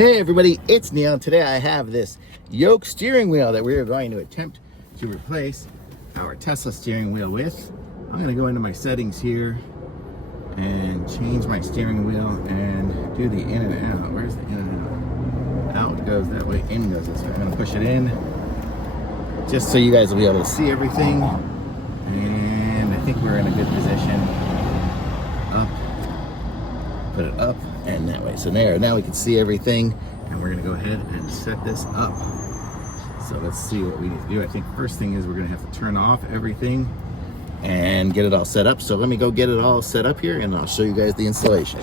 Hey everybody, it's Neil. Today I have this Yoke steering wheel that we are going to attempt to replace our Tesla steering wheel with. I'm going to go into my settings here and change my steering wheel and do the in and out. Where's the in and out? Out goes that way, in goes this way. I'm going to push it in just so you guys will be able to see everything. And I think we're in a good position. Up, put it up and that way. So now we can see everything, and we're gonna go ahead and set this up. So let's see what we need to do. I think first thing is we're gonna have to turn off everything and get it all set up. So let me go get it all set up here and I'll show you guys the installation.